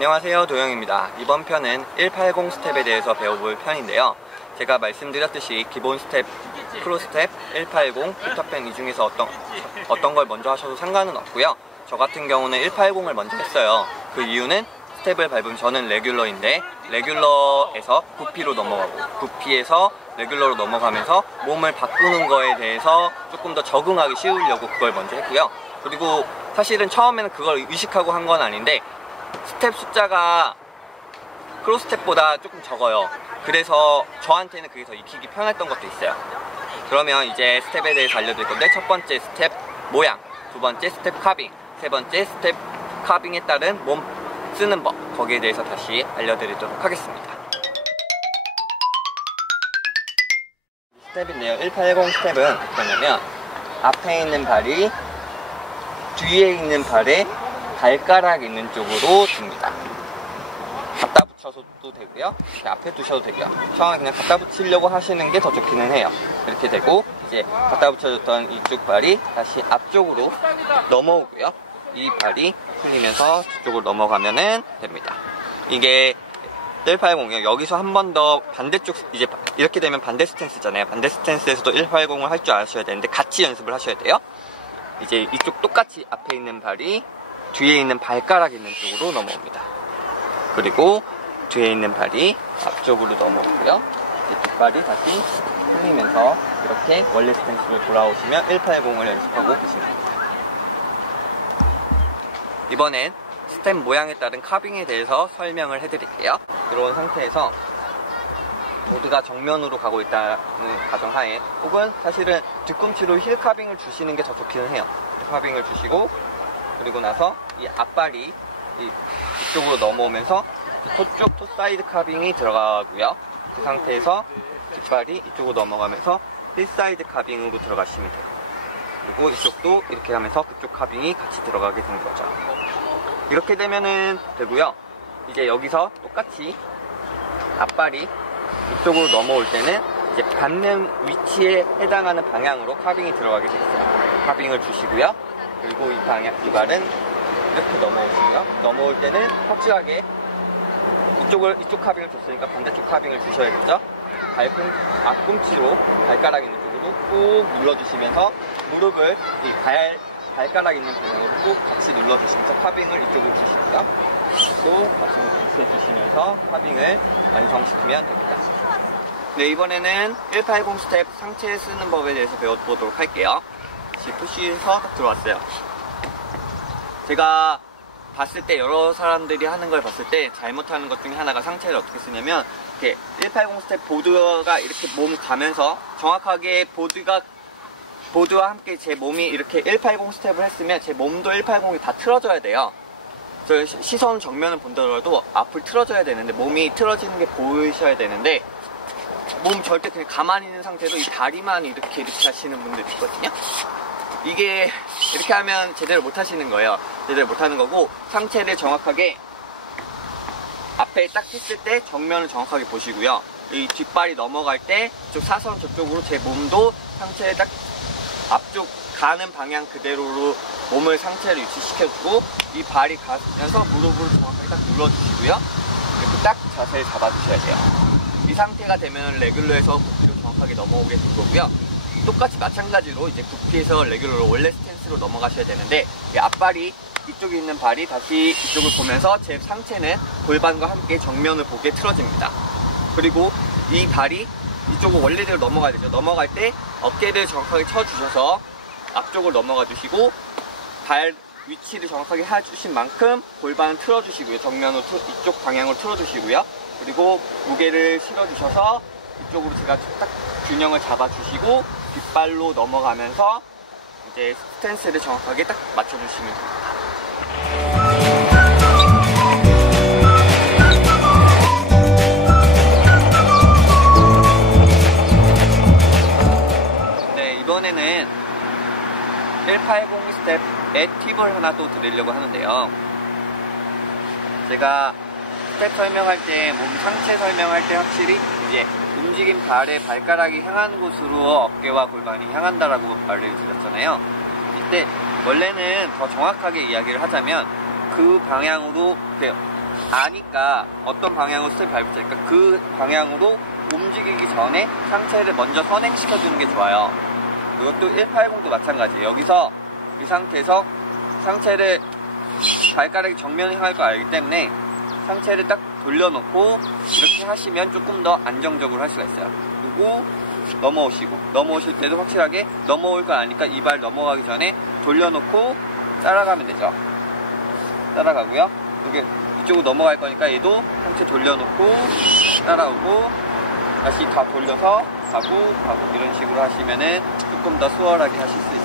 안녕하세요, 도영입니다. 이번 편은 180 스텝에 대해서 배워볼 편인데요. 제가 말씀드렸듯이 기본 스텝, 프로 스텝, 180, 피터팬 이 중에서 어떤 걸 먼저 하셔도 상관은 없고요. 저 같은 경우는 180을 먼저 했어요. 그 이유는 스텝을 밟으면 저는 레귤러인데 레귤러에서 구피로 넘어가고 구피에서 레귤러로 넘어가면서 몸을 바꾸는 거에 대해서 조금 더 적응하기 쉬우려고 그걸 먼저 했고요. 그리고 사실은 처음에는 그걸 의식하고 한 건 아닌데 스텝 숫자가 크로 스텝보다 조금 적어요. 그래서 저한테는 그게 더 익히기 편했던 것도 있어요. 그러면 이제 스텝에 대해서 알려드릴 건데, 첫 번째 스텝 모양, 두 번째 스텝 카빙, 세 번째 스텝 카빙에 따른 몸 쓰는 법, 거기에 대해서 다시 알려드리도록 하겠습니다. 스텝인데요, 180 스텝은 뭐냐면 앞에 있는 발이 뒤에 있는 발에 발가락 있는 쪽으로 둡니다. 갖다 붙여서도 되고요, 앞에 두셔도 되고요. 처음에 그냥 갖다 붙이려고 하시는 게 더 좋기는 해요. 이렇게 되고 이제 갖다 붙여줬던 이쪽 발이 다시 앞쪽으로 넘어오고요, 이 발이 풀리면서 뒤쪽으로 넘어가면은 됩니다. 이게 180이요. 여기서 한 번 더 반대쪽, 이제 이렇게 되면 반대 스탠스잖아요. 반대 스탠스에서도 180을 할 줄 아셔야 되는데 같이 연습을 하셔야 돼요. 이제 이쪽 똑같이 앞에 있는 발이 뒤에 있는 발가락 있는 쪽으로 넘어옵니다. 그리고 뒤에 있는 발이 앞쪽으로 넘어오고요, 이쪽 발이 다시 풀리면서 이렇게 원래 스탠스로 돌아오시면 180을 연습하고 계십니다. 이번엔 스텝 모양에 따른 카빙에 대해서 설명을 해드릴게요. 들어온 상태에서 보드가 정면으로 가고 있다는 가정하에, 혹은 사실은 뒤꿈치로 힐 카빙을 주시는 게 더 좋기는 해요. 카빙을 주시고, 그리고 나서 이 앞발이 이쪽으로 넘어오면서 토쪽 토사이드 카빙이 들어가고요. 그 상태에서 뒷발이 이쪽으로 넘어가면서 힐사이드 카빙으로 들어가시면 돼요. 그리고 이쪽도 이렇게 하면서 그쪽 카빙이 같이 들어가게 되는 거죠. 이렇게 되면은 되고요. 이제 여기서 똑같이 앞발이 이쪽으로 넘어올 때는 이제 받는 위치에 해당하는 방향으로 카빙이 들어가게 되겠어요. 카빙을 주시고요. 그리고 이 발은 이렇게 넘어오시고요. 넘어올 때는 확실하게 이쪽 카빙을 줬으니까 반대쪽 카빙을 주셔야겠죠. 앞꿈치로 발가락 있는 쪽으로 꾹 눌러주시면서 무릎을 이 발가락 있는 방향으로 꾹 같이 눌러주시면서 카빙을 이쪽으로 주시고요. 또 마찬가지로 해주시면서 카빙을 완성시키면 됩니다. 네, 이번에는 180 스텝 상체 쓰는 법에 대해서 배워보도록 할게요. 다시 푸시에서 딱 들어왔어요. 제가 봤을 때, 여러 사람들이 하는 걸 봤을 때 잘못하는 것 중에 하나가 상체를 어떻게 쓰냐면, 이렇게 180 스텝 보드가 이렇게 몸 가면서 정확하게 보드와 함께 제 몸이 이렇게 180 스텝을 했으면 제 몸도 180이 다 틀어져야 돼요. 시선 정면을 본다더라도 앞을 틀어져야 되는데, 몸이 틀어지는 게 보이셔야 되는데, 몸 절대 그냥 가만히 있는 상태로 이 다리만 이렇게 하시는 분들 있거든요. 이게 이렇게 하면 제대로 못 하시는 거예요. 제대로 못 하는 거고, 상체를 정확하게 앞에 딱 했을 때 정면을 정확하게 보시고요. 이 뒷발이 넘어갈 때 이쪽 사선 저쪽으로 제 몸도 상체에 딱 앞쪽 가는 방향 그대로로 몸을 상체를 위치시켜주고, 이 발이 가면서 무릎을 정확하게 딱 눌러주시고요. 이렇게 딱 자세를 잡아주셔야 돼요. 이 상태가 되면 레귤러에서 구피로 정확하게 넘어오게 될 거고요. 똑같이 마찬가지로 이제 구피에서 레귤러로 원래 스탠스로 넘어가셔야 되는데, 이 앞발이 이쪽에 있는 발이 다시 이쪽을 보면서 제 상체는 골반과 함께 정면을 보게 틀어집니다. 그리고 이 발이 이쪽으로 원래대로 넘어가야 되죠. 넘어갈 때 어깨를 정확하게 쳐주셔서 앞쪽으로 넘어가 주시고, 발 위치를 정확하게 해주신 만큼 골반을 틀어주시고요. 정면으로 이쪽 방향으로 틀어주시고요. 그리고 무게를 실어주셔서 이쪽으로 제가 딱 균형을 잡아주시고 뒷발로 넘어가면서 이제 스탠스를 정확하게 딱 맞춰주시면 됩니다. 네, 이번에는 180 스텝의 팁을 하나 또 드리려고 하는데요. 제가 스텝 설명할 때, 몸 상체 설명할 때 확실히 이제 움직인 발의 발가락이 향한 곳으로 어깨와 골반이 향한다라고 말을 드렸잖아요. 이때 원래는 더 정확하게 이야기를 하자면 그 방향으로 아니까 어떤 방향으로 스텝 밟을지, 그러니까 그 방향으로 움직이기 전에 상체를 먼저 선행시켜주는 게 좋아요. 이것도 180도 마찬가지예요. 여기서 이 상태에서 상체를 발가락이 정면을 향할 걸 알기 때문에 상체를 딱 돌려놓고 이렇게 하시면 조금 더 안정적으로 할 수가 있어요. 그리고 넘어오실 때도 확실하게 넘어올 걸 아니까 이 발 넘어가기 전에 돌려놓고 따라가면 되죠. 따라가고요. 여기 이쪽으로 넘어갈 거니까 얘도 상체 돌려놓고 따라오고 다시 다 돌려서 가고 이런 식으로 하시면은 조금 더 수월하게 하실 수 있어요.